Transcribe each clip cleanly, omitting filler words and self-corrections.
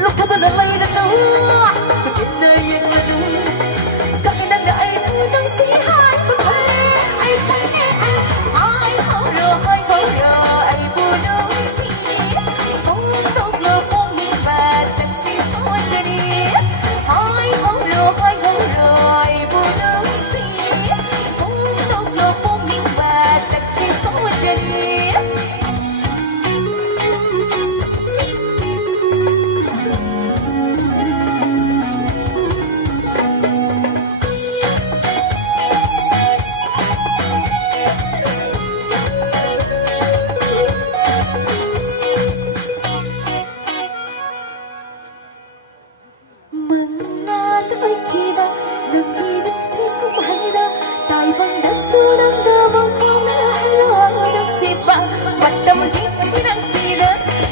Lúc thơ bên đời lấy đất nước trên đời yên là núi các anh đang đợi đang xin hai tôi thuê anh sẽ nghe ai không lừa anh buồn đâu không sốc lừa phong mình và chẳng xin số trên đi ai không lừa anh buồn đâu không sốc lừa phong mình và chẳng xin số trên đi.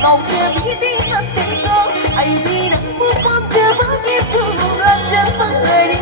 Ngầu chưa biết đi thân tình con, ai đi nắng mưa phong chưa vỡ nghe sương lòng chân mơ người đi,